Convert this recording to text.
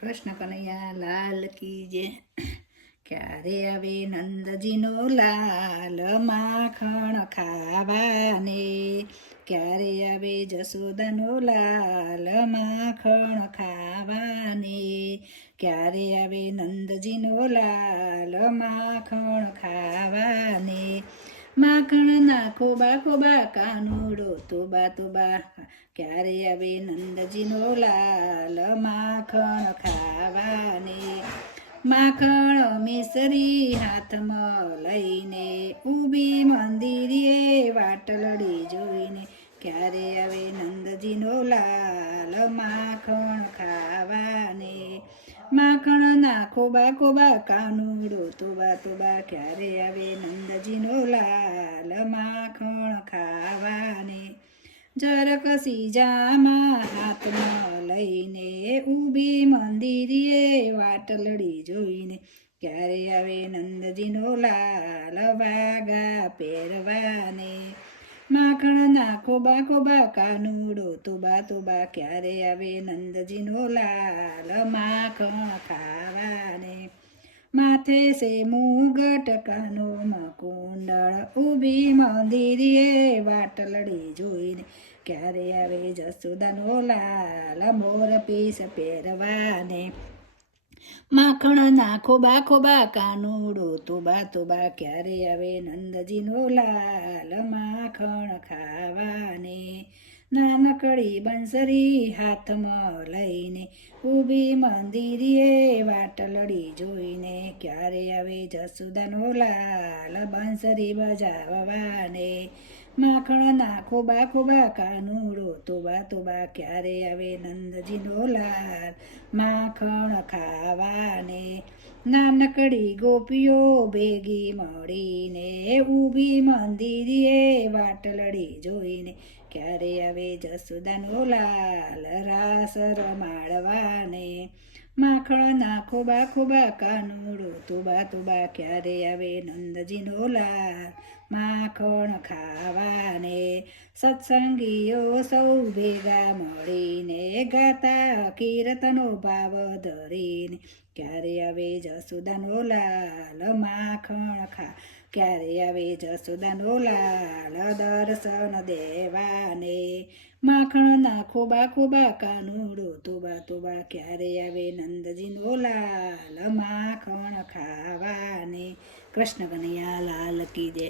કૃષ્ણ કનૈયા લાલ કી જે ક્યારે આવે નંદજીનો લાલ માખણ ખાવાને? ક્યારે આવે જશોદાનો લાલ માખણ ખાવાને? ક્યારે આવે નંદજીનો લાલ માખણ ખાવાને? માખણ નાખો બા ખોબા કાનુડો તોબા તોબા ક્યારે આવે નંદજીનો લાલ માખણ ખાવાને? માખણ મિસરી હાથમાં લઈને ઊભી મંદિરે વાટલડી જોઈને ક્યારે આવે નંદજીનો લાલ માખણ ખાવાને. માખણ નાખો બા કોબા કાનુડો તોબા તોબા ક્યારે આવે? નંદજીનો લાલ માખણ ખાવાને. જરક સીજામાં હાથમાં લઈને ઊભી મંદિરે વાટલડી જોઈને ક્યારે આવે? નંદજીનો લાલ વાગા પહેરવાને. માખણ ના ખોબા બા કાનુડો તોબા તોબા ક્યારે આવે નંદજીનો લાલ માખણ ખાવાને. માથે સે મુગટ કાનો કુંડળ ઊભી મંદિરે વાટલડી જોઈને ક્યારે આવે જસોદાનો લાલ મોર પીસ પહેરવાને. માખણ નાખો ખોબા ખોબા કાનુડો તોબા તોબા ક્યારે આવે? નંદજીનો લાલ માખણ ખાવાને, નાનકડી બંસરી હાથમાં લઈને ઊભી મંદિરીએ વાટ લડી જોઈને ક્યારે આવે? જસુદાનો લાલ બંસરી બજાવવાને માખણ ના ખોબા ખોબા કાનુડો, તોબા તોબા ક્યારે આવે નંદજીનો લાલ માખણ ખાવાને નાનકડી ગોપીઓ ભેગી મળીને ઊભી મંદિરે વાટલડી જોઈને ક્યારે આવે જસુદાનો લાલ? રાસ રમાડવાને માખણ નાખો ખોબા ખોબા કાનુડો તોબા તોબા ક્યારે આવે નંદજીનો લાલ માખણ ખાવાને સત્સંગીઓ સૌ ભેગા મળીને ગાતા કીર્તનો ભાવ ધરીને ક્યારે આવે જસુદાનો લાલ માખણ ખા? ક્યારે આવે જસુદાનો લાલ દર્શન દેવાને? માખણ ના ખોબા ખોબા કાનુડો તોબા તોબા ક્યારે આવે નંદજીનો લાલ માખણ ખાવાને? કૃષ્ણ કનૈયા લાલ કી જય.